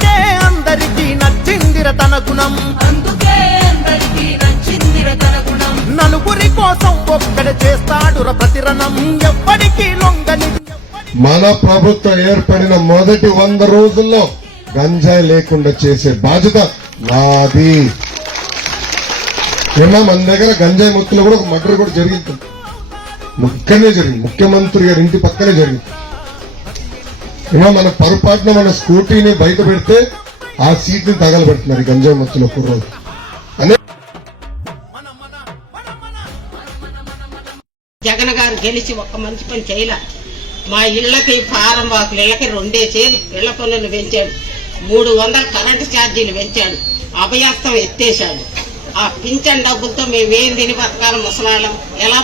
అందుకే అందరికీ నచ్చిందిర తన గుణం. అందుకే అందరికీ నచ్చిందిర తన గుణం. నలుగురి కోసం ఒక్కడ చేస్తాడు ప్రతిరణం. ఎప్పటికీ లొంగని మన ప్రభుత్వం ఏర్పడిన మొదటి వంద రోజుల్లో గంజాయి లేకుండా చేసే బాధ్యత నాది. ఏమో మన దగ్గర గంజాయి మొత్తులో కూడా ఒక మర్డర్ కూడా జరిగింది. ముఖ్యమే జరిగింది. ముఖ్యమంత్రి గారి ఇంటి పక్కనే జరిగింది. ఏమో మన పొరపాటున మన స్కూటీని బయట పెడితే ఆ సీట్ని తగలబెడుతున్నారు ఈ గంజాయి మత్తులో కుర్రోజు అనే జగన్ గారు గెలిచి ఒక్క మంచి పని చేయలే. మా ఇళ్ళకి ఫారం వాకులు రెండే రెండేసేది ఇళ్ళ పనులు పెంచాడు. మూడు వందల కరెంటు ఛార్జీలు పెంచాడు. అభయాస్తం ఎత్తేశాడు. ఆ పింఛన్ డబ్బులతో మేమేం తిని బతకాలి ముసలాళ్ళం? ఎలా